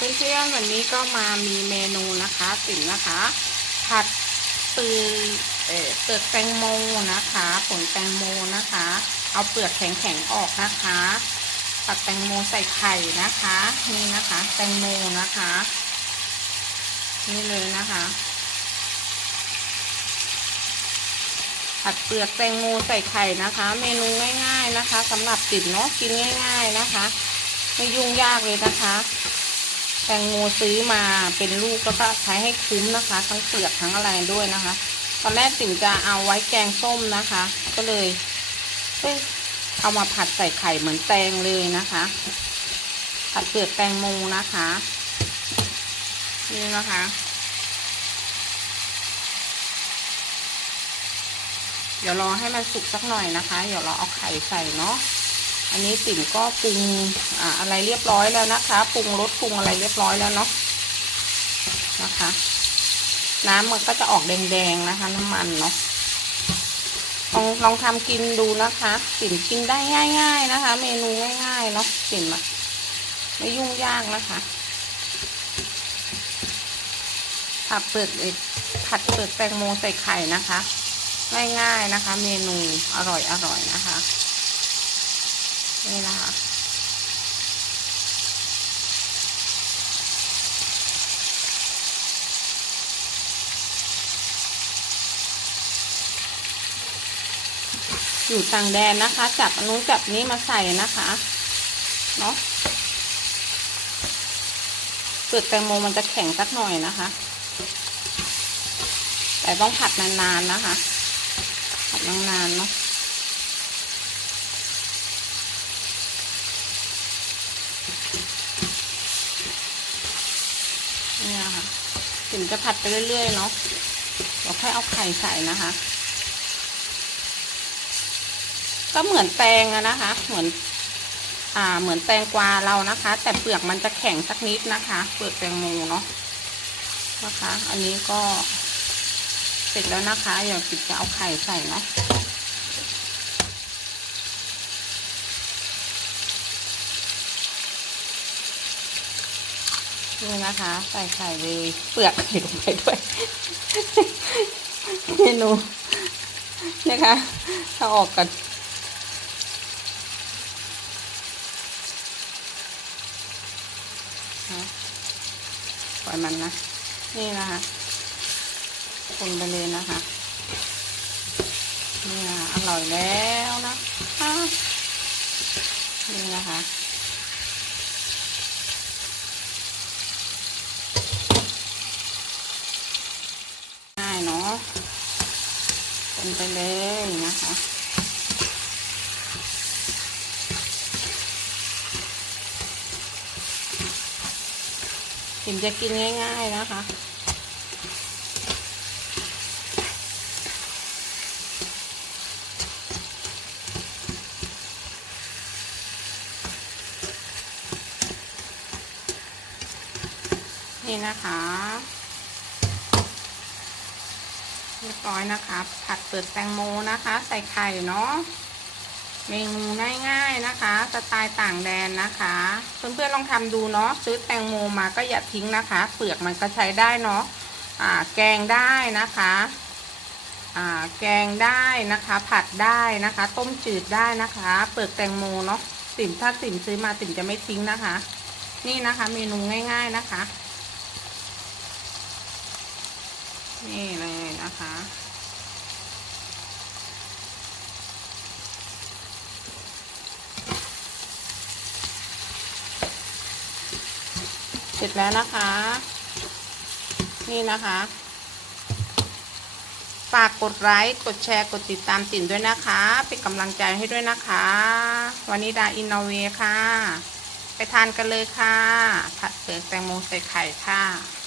เพื่อนๆวันนี้ก็มามีเมนูนะคะติ๋มนะคะ ผัดปือเออเปลือกแตงโมนะคะ ผลแตงโมนะคะ เอาเปลือกแข็งๆออกนะคะผัดแตงโมใส่ไข่นะคะนี่นะคะ แตงโมนะคะ นี่เลยนะคะผัดเปลือกแตงโมใส่ไข่นะคะ เมนูง่าย ๆนะคะสำหรับติ๋มเนาะกินง่าย ๆนะคะ ไม่ยุ่งยากเลยนะคะ ตงโมซื้อมาเป็นลูกแล้วก็ใช้ให้คุ้มนะคะ ทั้งเปลือกทั้งอะไรด้วยนะคะ ตอนแรกติ๋มจะเอาไว้แกงส้มนะคะ ก็เลยเอ้ยเอามาผัดใส่ไข่เหมือนแตงเลยนะคะ ผัดเปลือกแตงโมนะคะ นี่นะคะ เดี๋ยวรอให้มันสุกสักหน่อยนะคะ เดี๋ยวเราเอาไข่ใส่เนาะ อันนี้ติ๋มก็ปรุงอ่าอะไรเรียบร้อยแล้วนะคะปรุงรสปรุงอะไรเรียบร้อยแล้วเนาะนะคะ น้ำมันก็จะออกแดงๆนะคะ น้ำมันเนาะลองลองทำกินดูนะคะติ๋มกินได้ง่าย ๆนะคะ เมนูง่ายๆเนาะติ๋มอะไม่ยุ่งยากนะคะผัดเปลือกเอกผัดเปลือกแตงโมใส่ไข่นะคะ ง่ายๆนะคะ เมนูอร่อยๆนะคะ นี่นะคะ อยู่ต่างแดนนะคะ จับอนนู้นจับนี้มาใส่นะคะเนาะเปลือกแตงโมมันจะแข็งสักหน่อยนะคะ แต่ต้องผัดนานๆนะคะ ผัดนานๆเนาะ นี่นะคะถึงจะผัดไปเรื่อยๆเนาะเดี๋ยวค่อยเอาไข่ใส่นะคะ ก็เหมือนแตงอะนะคะ เหมือน อ่า เหมือนแตงกวาเรานะคะ แต่เปลือกมันจะแข็งสักนิดนะคะ เปลือกแตงโมเนาะนะคะ อันนี้ก็เสร็จแล้วนะคะเดี๋ยวติดจะเอาไข่ใส่เนาะ นี่นะคะ ใส่ไข่เลยเปลือกไข่ลงไปด้วย เมนูนะคะถ้าออกกันปล่อยมันนะ นี่นะคะคนไปเลยนะคะ นี่นะคะอร่อยแล้วนะคะ นี่นะคะ ง่ายเนาะ คนไปเลยนะคะถึงจะกินง่ายๆนะคะ นี่นะคะ เรียบร้อยนะคะ ผัดเปลือกแตงโมนะคะ ใส่ไข่เนาะเมนูง่ายๆนะคะ สไตล์ต่างแดนนะคะ เพื่อนๆลองทำดูเนาะซื้อแตงโมมาก็อย่าทิ้งนะคะ เปลือกมันก็ใช้ได้เนาะอ่าแกงได้นะคะแกงได้นะคะ ผัดได้นะคะ ต้มจืดได้นะคะ เปลือกแตงโมเนาะติ่มถ้าติ่มซื้อมาติ่มจะไม่ทิ้งนะคะ นี่นะคะ เมนูง่าย ๆนะคะ นี่เลยนะคะ เสร็จแล้วนะคะ นี่นะคะฝากกดไลค์ กดแชร์ กดติดตามติ่นด้วยนะคะ เป็นกำลังใจให้ด้วยนะคะ วันนี้ดาอินโนเวค่ะ ไปทานกันเลยค่ะ ผัดเปลือกแตงโมใส่ไข่ค่ะ